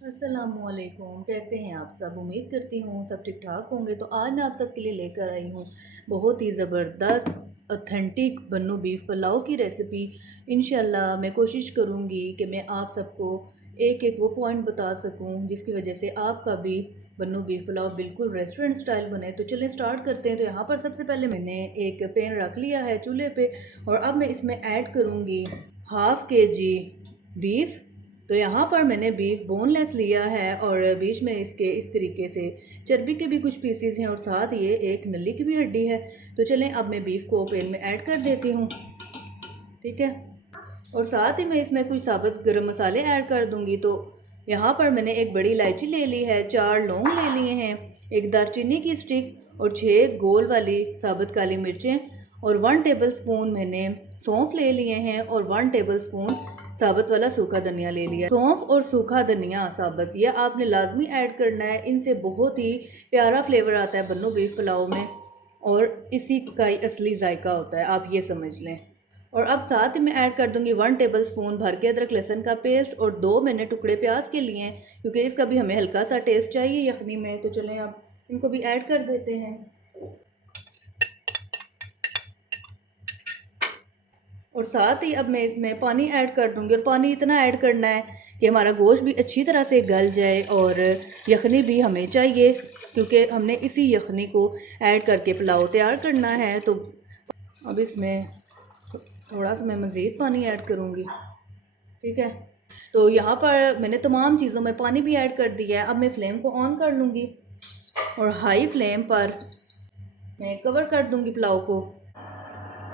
अस्सलामुअलैकुम, कैसे हैं आप सब। उम्मीद करती हूँ सब ठीक ठाक होंगे। तो आज मैं आप सबके लिए लेकर आई हूँ बहुत ही ज़बरदस्त ऑथेंटिक बन्नू बीफ पुलाव की रेसिपी। इंशाल्लाह मैं कोशिश करूँगी कि मैं आप सबको एक एक वो पॉइंट बता सकूँ जिसकी वजह से आपका भी बन्नू बीफ पुलाव बिल्कुल रेस्टोरेंट स्टाइल बने। तो चलें स्टार्ट करते हैं। तो यहाँ पर सबसे पहले मैंने एक पैन रख लिया है चूल्हे पे और अब मैं इसमें ऐड करूँगी हाफ़ के जी बीफ। तो यहाँ पर मैंने बीफ बोनलेस लिया है और बीच में इसके इस तरीके से चर्बी के भी कुछ पीसेस हैं और साथ ये एक नली की भी हड्डी है। तो चलें अब मैं बीफ को पैन में ऐड कर देती हूँ। ठीक है, और साथ ही मैं इसमें कुछ साबुत गरम मसाले ऐड कर दूँगी। तो यहाँ पर मैंने एक बड़ी इलायची ले ली है, 4 लौंग ले लिए हैं, एक दालचीनी की स्टिक और 6 गोल वाली साबुत काली मिर्चें और 1 टेबल स्पून मैंने सौंफ ले लिए हैं और 1 टेबल स्पून साबुत वाला सूखा धनिया ले लिया। सौंफ और सूखा धनिया साबुत ये आपने लाजमी ऐड करना है, इनसे बहुत ही प्यारा फ्लेवर आता है बन्नू बीफ पुलाव में और इसी का ही असली जायका होता है, आप ये समझ लें। और अब साथ ही मैं ऐड कर दूंगी 1 टेबल स्पून भर के अदरक लहसुन का पेस्ट और 2 मैंने टुकड़े प्याज के लिए हैं क्योंकि इसका भी हमें हल्का सा टेस्ट चाहिए यखनी में। तो चलें अब इनको भी ऐड कर देते हैं। और साथ ही अब मैं इसमें पानी ऐड कर दूंगी और पानी इतना ऐड करना है कि हमारा गोश्त भी अच्छी तरह से गल जाए और यखनी भी हमें चाहिए क्योंकि हमने इसी यखनी को ऐड करके पुलाव तैयार करना है। तो अब इसमें थोड़ा सा मैं मज़ीद पानी ऐड करूँगी। ठीक है, तो यहाँ पर मैंने तमाम चीज़ों में पानी भी ऐड कर दिया है। अब मैं फ्लेम को ऑन कर लूँगी और हाई फ्लेम पर मैं कवर कर दूँगी पुलाव को।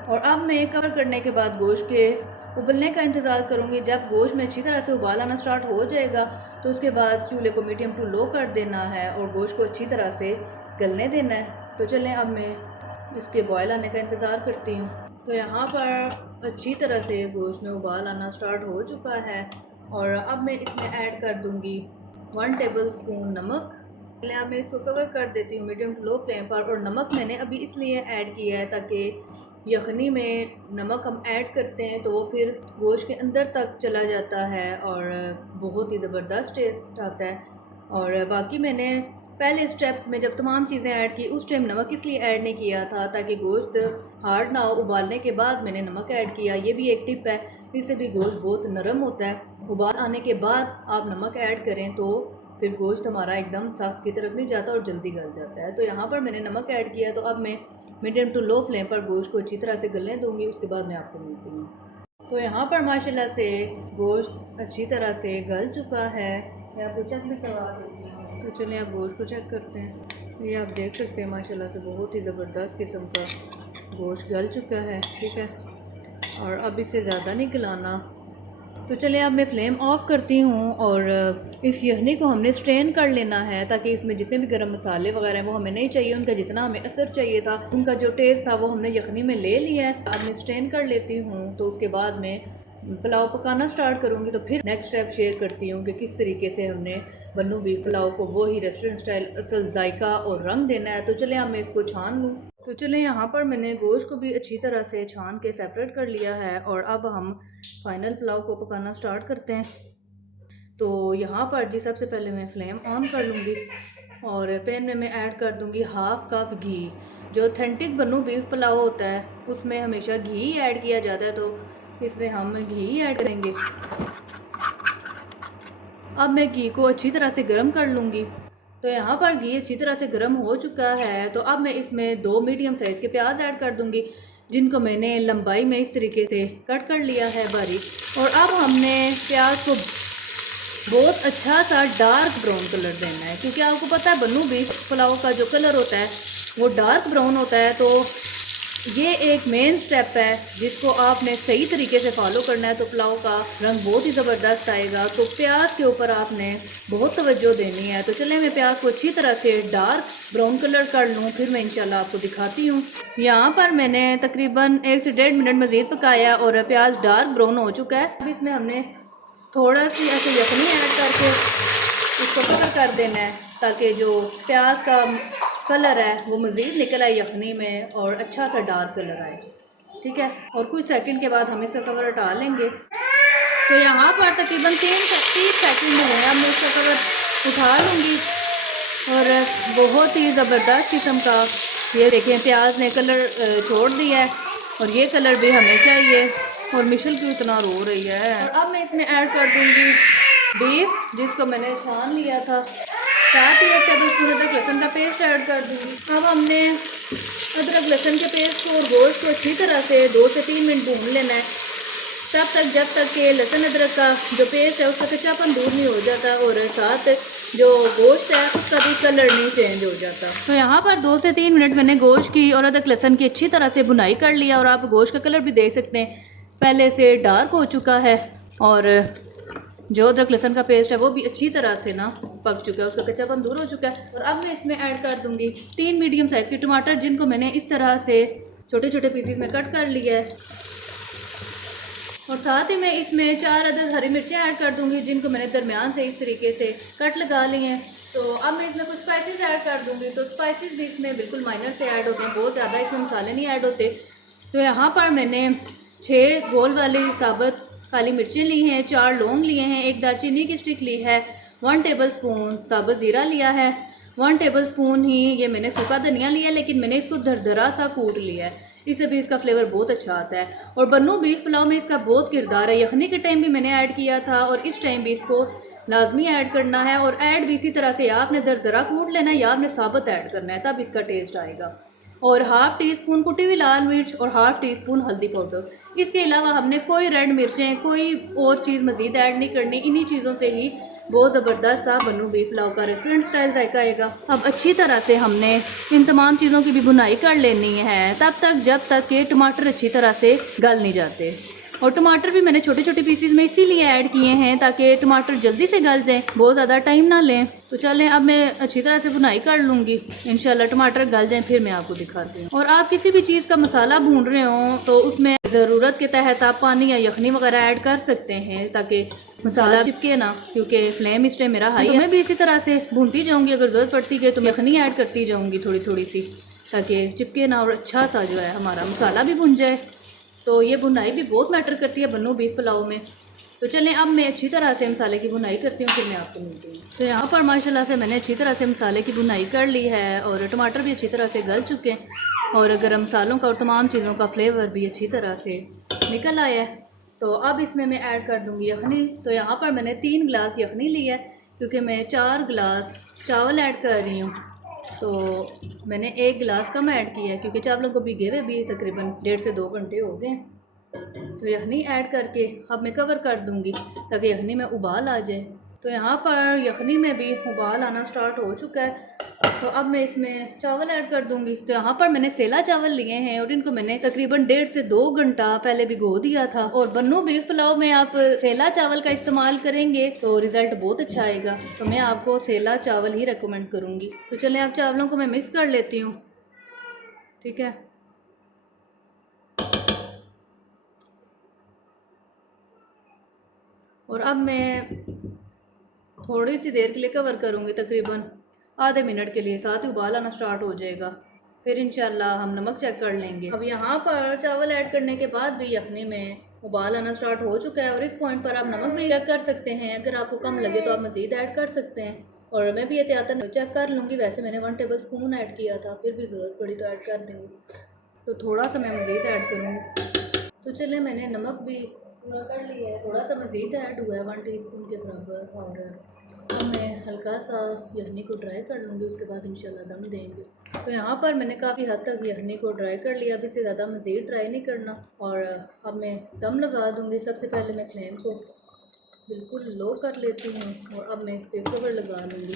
और अब मैं कवर करने के बाद गोश्त के उबलने का इंतज़ार करूँगी। जब गोश्त में अच्छी तरह से उबाल आना स्टार्ट हो जाएगा तो उसके बाद चूल्हे को मीडियम टू लो कर देना है और गोश्त को अच्छी तरह से गलने देना है। तो चलें अब मैं इसके बॉयल आने का इंतज़ार करती हूँ। तो यहाँ पर अच्छी तरह से गोश्त में उबाल आना स्टार्ट हो चुका है और अब मैं इसमें ऐड कर दूँगी 1 टेबल स्पून नमक। पहले अब मैं इसको कवर कर देती हूँ मीडियम टू लो फ्लेम पर। और नमक मैंने अभी इसलिए ऐड किया है ताकि यखनी में नमक हम ऐड करते हैं तो वो फिर गोश्त के अंदर तक चला जाता है और बहुत ही ज़बरदस्त टेस्ट आता है। और बाकी मैंने पहले स्टेप्स में जब तमाम चीज़ें ऐड की उस टाइम नमक इसलिए ऐड नहीं किया था ताकि गोश्त हार्ड ना हो। उबालने के बाद मैंने नमक ऐड किया, ये भी एक टिप है, इससे भी गोश्त बहुत नरम होता है। उबाल आने के बाद आप नमक ऐड करें तो फिर गोश्त हमारा एकदम सख्त की तरफ नहीं जाता और जल्दी गल जाता है। तो यहाँ पर मैंने नमक ऐड किया। तो अब मैं मीडियम टू लो फ्लेम पर गोश्त को अच्छी तरह से गलने दूँगी, उसके बाद मैं आपसे मिलती हूँ। तो यहाँ पर माशाल्लाह से गोश्त अच्छी तरह से गल चुका है। मैं आपको चेक भी करवा देती हूँ। तो चलिए आप गोश्त को चेक करते हैं। ये आप देख सकते हैं माशाल्लाह से बहुत ही ज़बरदस्त किस्म का गोश्त गल चुका है। ठीक है, और अब इसे ज़्यादा नहीं गलाना। तो चलिए अब मैं फ्लेम ऑफ़ करती हूँ और इस यखनी को हमने स्ट्रेन कर लेना है ताकि इसमें जितने भी गरम मसाले वगैरह हैं वो हमें नहीं चाहिए, उनका जितना हमें असर चाहिए था उनका जो टेस्ट था वो हमने यखनी में ले लिया है। अब मैं स्ट्रेन कर लेती हूँ। तो उसके बाद मैं पुलाव पकाना स्टार्ट करूँगी। तो फिर नेक्स्ट स्टेप शेयर करती हूँ कि किस तरीके से हमने बन्नू बीफ पुलाव को वो ही रेस्टोरेंट स्टाइल असल जायका और रंग देना है। तो चलिए अब मैं इसको छान लूँ। तो चलें यहाँ पर मैंने गोश्त को भी अच्छी तरह से छान के सेपरेट कर लिया है और अब हम फाइनल पुलाव को पकाना स्टार्ट करते हैं। तो यहाँ पर जी सबसे पहले मैं फ्लेम ऑन कर लूँगी और पैन में मैं ऐड कर दूँगी हाफ़ कप घी। जो ऑथेंटिक बन्नू बीफ पुलाव होता है उसमें हमेशा घी ऐड किया जाता है, तो इसमें हम घी ऐड करेंगे। अब मैं घी को अच्छी तरह से गर्म कर लूँगी। तो यहाँ पर घी अच्छी तरह से गर्म हो चुका है। तो अब मैं इसमें 2 मीडियम साइज़ के प्याज ऐड कर दूँगी जिनको मैंने लंबाई में इस तरीके से कट कर लिया है बारीक। और अब हमने प्याज को बहुत अच्छा सा डार्क ब्राउन कलर देना है क्योंकि आपको पता है बन्नू बीफ पुलाव का जो कलर होता है वो डार्क ब्राउन होता है। तो ये एक मेन स्टेप है जिसको आपने सही तरीके से फॉलो करना है तो पुलाव का रंग बहुत ही ज़बरदस्त आएगा। तो प्याज के ऊपर आपने बहुत तवज्जो देनी है। तो चलें मैं प्याज को अच्छी तरह से डार्क ब्राउन कलर कर लूँ, फिर मैं इंशाल्लाह आपको दिखाती हूँ। यहाँ पर मैंने तकरीबन 1 से 1.5 मिनट मज़ीद पकाया और प्याज डार्क ब्राउन हो चुका है। अब इसमें हमने थोड़ा सी ऐसे यखनी ऐड करके इसको कवर कर देना है ताकि जो प्याज का कलर है वो मज़ीद निकल आए यखनी में और अच्छा सा डार्क कलर आए। ठीक है, और कुछ सेकंड के बाद हम इसका कवर हटा लेंगे। तो यहाँ पर तकरीबन 30 सेकंड हुए हैं। अब मैं इसका कवर उठा लूँगी और बहुत ही ज़बरदस्त किस्म का ये देखें प्याज ने कलर छोड़ दिया है और ये कलर भी हमें चाहिए। और मिशल क्यों इतना रो रही है। और अब मैं इसमें ऐड कर दूँगी बीफ जिसको मैंने छान लिया था। साथ ही 1 टेबल स्पून अदरक लहसुन का पेस्ट ऐड कर दूँगी। अब हमने अदरक लहसुन के पेस्ट को और गोश्त को अच्छी तरह से 2 से 3 मिनट भून लेना है, तब तक जब तक कि लहसुन अदरक का जो पेस्ट है उसका कच्चापन दूर नहीं हो जाता और साथ जो गोश्त है उसका भी कलर नहीं चेंज हो जाता। तो यहाँ पर 2 से 3 मिनट मैंने गोश्त की और अदरक लहसुन की अच्छी तरह से भुनाई कर लिया। और आप गोश्त का कलर भी देख सकते हैं पहले से डार्क हो चुका है और जो अदरक लहसुन का पेस्ट है वो भी अच्छी तरह से ना पक चुका है, उसका कच्चापन दूर हो चुका है। और अब मैं इसमें ऐड कर दूँगी 3 मीडियम साइज़ के टमाटर जिनको मैंने इस तरह से छोटे छोटे पीसीज में कट कर लिया है। और साथ ही मैं इसमें 4 अदद हरी मिर्चें ऐड कर दूंगी जिनको मैंने दरमियान से इस तरीके से कट लगा ली हैं। तो अब मैं इसमें कुछ स्पाइसेस ऐड कर दूंगी। तो स्पाइसेस भी इसमें बिल्कुल माइनर से ऐड होते हैं, बहुत ज़्यादा इसमें मसाले नहीं ऐड होते। तो यहाँ पर मैंने 6 गोल वाली साबुत काली मिर्चें ली हैं, 4 लौंग लिए हैं, 1 दालचीनी की स्टिक ली है, 1 टेबल स्पून साबुत ज़ीरा लिया है, 1 टेबल स्पून ही ये मैंने सूखा धनिया लिया, लेकिन मैंने इसको दरदरा सा कूट लिया है, इससे भी इसका फ्लेवर बहुत अच्छा आता है। और बन्नू बीफ पुलाव में इसका बहुत किरदार है। यखनी के टाइम भी मैंने ऐड किया था और इस टाइम भी इसको लाजमी ऐड करना है। और ऐड भी इसी तरह से या आपने दरदरा कूट लेना है या आपने साबुत ऐड करना है, तब इसका टेस्ट आएगा। और हाफ़ टी स्पून कुटी हुई लाल मिर्च और हाफ़ टी स्पून हल्दी पाउडर। इसके अलावा हमने कोई रेड मिर्चें कोई और चीज़ मज़ीद ऐड नहीं करनी। इन्हीं चीज़ों से ही बहुत ज़बरदस्त सा बन्नू बीफ पुलाव का रेस्टोरेंट स्टाइल जायका आएगा। अब अच्छी तरह से हमने इन तमाम चीज़ों की भी भुनाई कर लेनी है तब तक जब तक कि टमाटर अच्छी तरह से गल नहीं जाते। और टमाटर भी मैंने छोटे छोटे पीसीज में इसीलिए ऐड किए हैं ताकि टमाटर जल्दी से गल जाएँ, बहुत ज़्यादा टाइम ना लें। तो चलें अब मैं अच्छी तरह से भुनाई कर लूँगी, इंशाल्लाह टमाटर गल जाएँ फिर मैं आपको दिखाती हूँ। और आप किसी भी चीज़ का मसाला भून रहे हो तो उसमें ज़रूरत के तहत आप पानी या यखनी वगैरह ऐड कर सकते हैं ताकि मसाला चिपके ना, क्योंकि फ्लेम इस टाइम मेरा हाई है। मैं भी इसी तरह से भूनती जाऊँगी, अगर ज़रूरत पड़ती है तो मैं यखनी ऐड करती जाऊँगी थोड़ी थोड़ी सी ताकि चिपके ना और अच्छा सा जो है हमारा मसाला भी भुन जाए। तो ये भुनाई भी बहुत मैटर करती है बन्नू बीफ पुलाव में। तो चलें अब मैं अच्छी तरह से मसाले की भुनाई करती हूँ, फिर मैं आपसे मिलती हूँ। तो यहाँ पर माशाल्लाह से मैंने अच्छी तरह से मसाले की भुनाई कर ली है और टमाटर भी अच्छी तरह से गल चुके हैं और गरम मसालों का और तमाम चीज़ों का फ्लेवर भी अच्छी तरह से निकल आया है। तो अब इसमें मैं ऐड कर दूँगी यखनी। तो यहाँ पर मैंने 3 गिलास यखनी ली है क्योंकि मैं 4 गिलास चावल ऐड कर रही हूँ। तो मैंने 1 गिलास कम ऐड किया है क्योंकि चावलों को भिगे हुए भी तकरीबन 1.5 से 2 घंटे हो गए। तो यखनी ऐड करके अब मैं कवर कर दूंगी ताकि यखनी में उबाल आ जाए। तो यहाँ पर यखनी में भी उबाल आना स्टार्ट हो चुका है। तो अब मैं इसमें चावल ऐड कर दूंगी। तो यहाँ पर मैंने सेला चावल लिए हैं और इनको मैंने तकरीबन 1.5 से 2 घंटा पहले भिगो दिया था। और बन्नू बीफ पुलाव में आप सेला चावल का इस्तेमाल करेंगे तो रिज़ल्ट बहुत अच्छा आएगा। तो मैं आपको सेला चावल ही रेकमेंड करूँगी। तो चलें अब चावलों को मैं मिक्स कर लेती हूँ, ठीक है। और अब मैं थोड़ी सी देर के लिए कवर करूँगी, तकरीबन आधे मिनट के लिए, साथ ही उबाल आना स्टार्ट हो जाएगा। फिर इंशाल्लाह हम नमक चेक कर लेंगे। अब यहाँ पर चावल ऐड करने के बाद भी यखनी में उबाल आना स्टार्ट हो चुका है और इस पॉइंट पर आप नमक भी चेक कर सकते हैं। अगर आपको कम लगे तो आप मज़ीद ऐड कर सकते हैं और मैं भी एहतियातन चेक कर लूँगी। वैसे मैंने 1 टेबल स्पून ऐड किया था, फिर भी ज़रूरत पड़ी तो ऐड कर दूँगी। तो थोड़ा सा मैं मज़ीद ऐड करूँगी। तो चलिए मैंने नमक भी पूरा कर लिया है, थोड़ा सा मज़ीद ऐड हुआ है 1 टीस्पून के बराबर। और अब मैं हल्का सा यखनी को ड्राई कर लूँगी, उसके बाद इंशाल्लाह दम देंगे। तो यहाँ पर मैंने काफ़ी हद तक यखनी को ड्राई कर लिया, अब इसे ज़्यादा मज़ीद ड्राई नहीं करना। और अब मैं दम लगा दूँगी। सबसे पहले मैं फ्लेम को बिल्कुल लो कर लेती हूँ और अब मैं इस पर कवर लगा लूँगी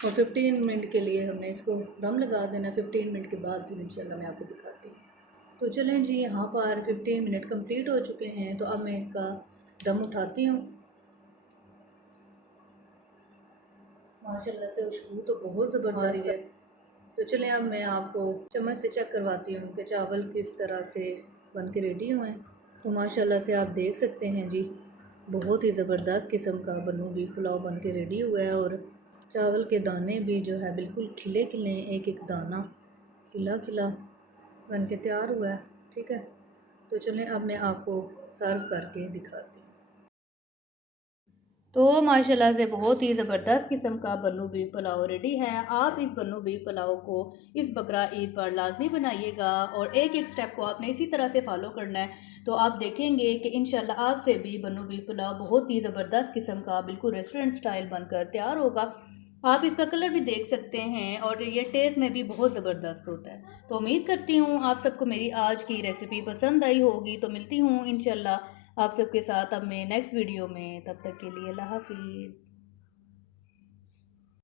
और 15 मिनट के लिए हमने इसको दम लगा देना। 15 मिनट के बाद फिर इंशाल्लाह मैं आपको दिखाती हूँ। तो चलें जी, यहाँ पर 15 मिनट कंप्लीट हो चुके हैं। तो अब मैं इसका दम उठाती हूँ। माशाल्लाह से खुशबू तो बहुत ज़बरदस्त है। तो चलें अब मैं आपको चम्मच से चेक करवाती हूँ कि चावल किस तरह से बन के रेडी हुए हैं। तो माशाल्लाह से आप देख सकते हैं जी, बहुत ही ज़बरदस्त किस्म का बन्नू बीफ पुलाव बन के रेडी हुआ है। और चावल के दाने भी जो है बिल्कुल खिले खिले, एक एक दाना खिला खिला बन के तैयार हुआ है, ठीक है। तो चलें अब मैं आपको सर्व करके दिखाती हूँ। तो माशाल्लाह से बहुत ही ज़बरदस्त किस्म का बन्नू बीफ पुलाव रेडी है। आप इस बन्नू बीफ पुलाव को इस बकरा ईद पर लाज़मी बनाइएगा और एक-एक स्टेप को आपने इसी तरह से फ़ॉलो करना है। तो आप देखेंगे कि इंशाल्लाह आपसे भी बन्नू बीफ पुलाव बहुत ही ज़बरदस्त किस्म का बिल्कुल रेस्टोरेंट स्टाइल बनकर तैयार होगा। आप इसका कलर भी देख सकते हैं और ये टेस्ट में भी बहुत ज़बरदस्त होता है। तो उम्मीद करती हूँ आप सबको मेरी आज की रेसिपी पसंद आई होगी। तो मिलती हूँ इंशाल्लाह आप सबके साथ अब मैं नेक्स्ट वीडियो में। तब तक के लिए अल्लाह हाफ़िज़।